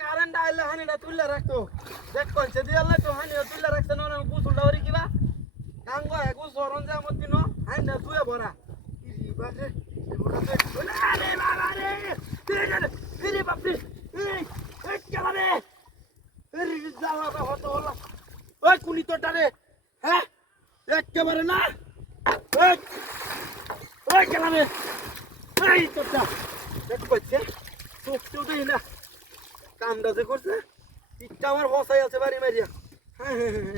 current আইলে হানিটা তুললে রাখতো দেখ কোনছে দিয়ে আল্লাহ তো হানিটা তুললে রাখছে না গুসুলটা ওরি কিবা কাঙ্গ একু সরন যা মত দিন হানিটা ধুয়ে ভরা ইরি বারে এমরা তো আরে বাবা রে ইরি বাপরে এই কেলা রে ইরি জালা বা হতো হলো ওই কুনি তোটা রে হ্যাঁ একেবারে না ওই ওই কেলা রে এই তোটা দেখ কইছে চোখতেও দেই না কামটা যে করছে ইচ্ছা আমার বসাই আছে বাড়ি মারিয়া হ্যাঁ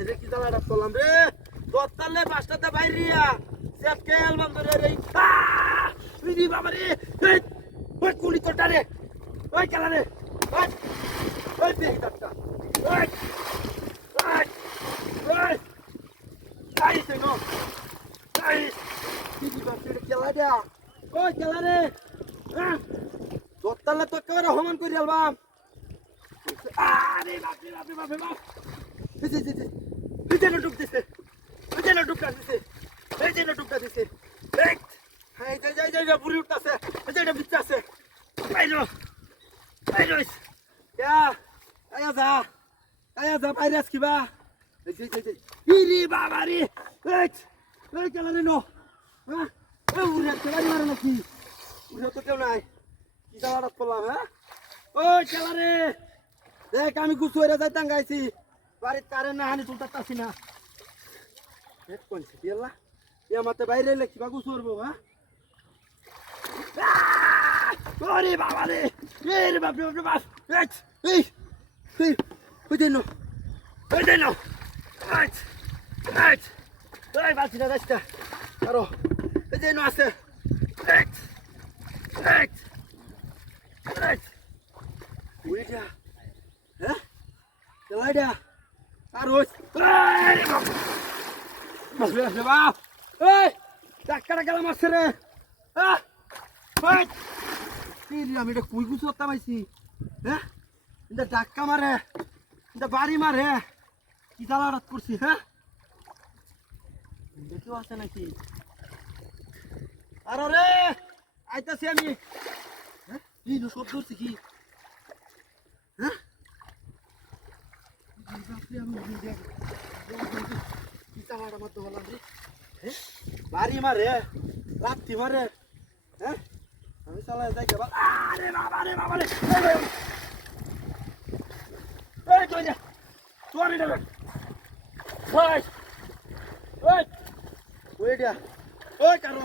রে কি জ্বালাটা করলাম রে দত্তালে পাঁচটাতে বাইরিয়া সেটকে অ্যালবাম ধরে রে ইদি বাবা রে ওই কুলি তোটা রে ওই কেলা রে ওই ওই দেখ ডাক্তার ওই ওই ওই আইছে নো আই ইদি বাবা রে কেলা দা ওই কেলা রে হ্যাঁ দত্তালে তো একেবারে হমান করে অ্যালবাম আরে বাপরে বাপরে বাপরে বাপ এই যে ডুব দিছে এই যে ডুব দিছে এই যে ডুব দিছে এই এই যে বুড়ি উঠতাছে এই যে বিচ্ছা আছে বাইরো বাইরো ইয়া আয়া যা ভাইরাস কিবা এই যে ইরি বাবা রে এই কেলা রে নো হ্যাঁ এই উড়ে কেলা মারে নাকি উড়ে তো কেউ নাই কি দাঁড়া করলাম হ্যাঁ ওই কেলা রে দেখ আমি গুছু হয়ে যাইতাম গাইছি বাড়ির কারেন্ট না হানি তুলতাছি না দেখ কোনছে দিয়াল্লা এ আমাতে বাইরে এলে কিবা গুছু করবো হ্যাঁ ওরে বাবা রে রে বাপ রে বাপ এই এই ওই দেন ওই দেন এই বালতি না রাস্তা আরো এই দেন আছে উড়ে যা হ্যাঁ চলাই যা আর ওই বাপ এই টাকাটা গেলাম আসছে রে আমি এটা কুই গুছ করতাম আইছি হ্যাঁ এটা ডাক্কা মারে এটা বাড়ি মারে কি জ্বালা করছি হ্যাঁ কেউ আছে নাকি আর রে আইতাছি আমি হ্যাঁ এই সব ধরছি কি হ্যাঁ বাড়ি মারে লাঠি মারে হ্যাঁ আমি চালাই যাই আরে বাবা রে বাবা রে এই কই যা তোর এটা ওই ওই ওই দিয়া ওই কারো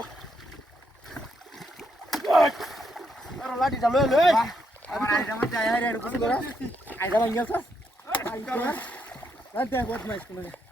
ওই কারো লাঠি চালো লই আমার আইডা মধ্যে আয় রে কিছু করা আইডা ভাঙিয়াছস আইডা না দেখ বদমাইশ করে